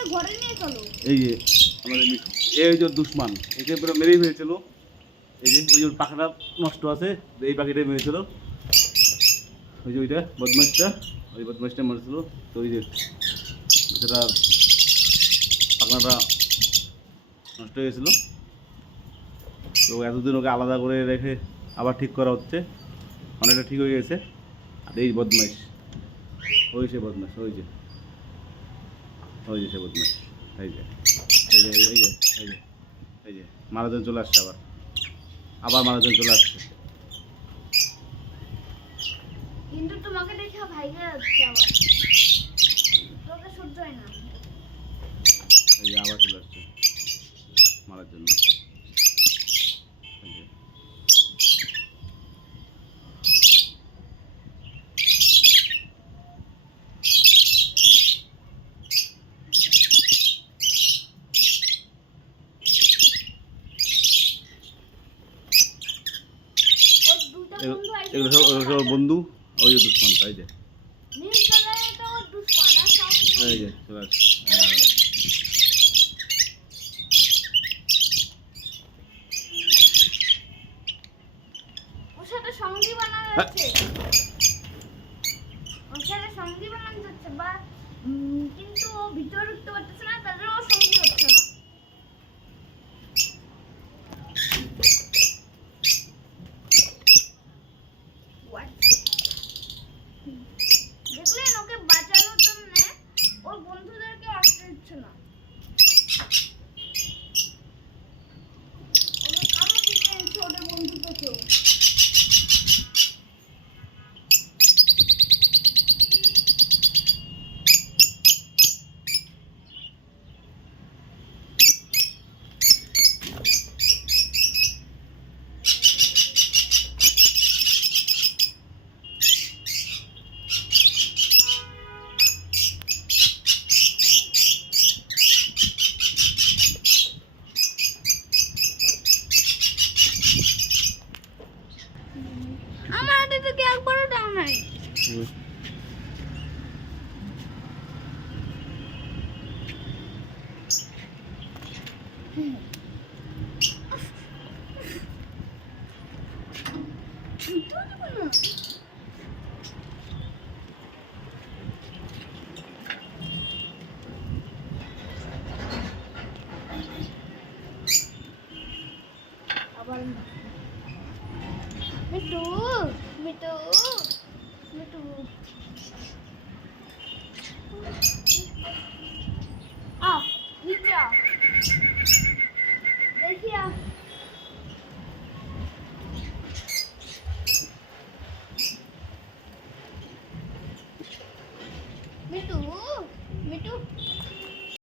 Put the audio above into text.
এই যে আমাদের মিঠু, এই যে দুশ্মন, একে পুরো মেরেই ফেলেছিল। এই যে ওই যে পাখাটা নষ্ট আছে, এই পাখিটাই মেরেছিল। ওই যে ওইটা বদমাইশটা, ওই বদমাইশটা মেরেছিল। তো ওই যে সেটা পাখনাটা নষ্ট হয়ে গেছিলো। তো এতদিন ওকে আলাদা করে রেখে আবার ঠিক করা হচ্ছে, অনেকটা ঠিক হয়ে গেছে। আর এই বদমাইশ, ওই সে বদমাইশ, ওই যে ওই যে সে বদমাইশ, এই যে এই যে এই যে এই যে এই যে মারাজন চলে আসছে, আবার আবার মারাজন চলে আসছে। কিন্তু তোমাকে দেখে ভাইয়া যাচ্ছে, আবার তোকে সহ্য হয় না। এই যে আবার চলে আসছে মারার জন্য। এই যে এগুলো সব বন্ধু, ওই যে দুশ্মন, এই যে এই যে চলে আসছে। ওর সাথে সঙ্গী বানানো যাচ্ছে, ওর সাথে সঙ্গী বানানো যাচ্ছে বা কিন্তু ও ভিতরে ঢুকতে পারতেছে না, তাদের ও সঙ্গী হচ্ছে না। দেখলেন, ওকে বাঁচানোর জন্য ওর বন্ধুদেরকে আসতে দিচ্ছে না। ওকে কামড় দিতে দিচ্ছে ওদের বন্ধুদেরকেও। আমার হাতে তো কি একবারও দাও নাই। আবার মিটু মিটু মিটু আ নিচে আ, দেখি আ। Me too me too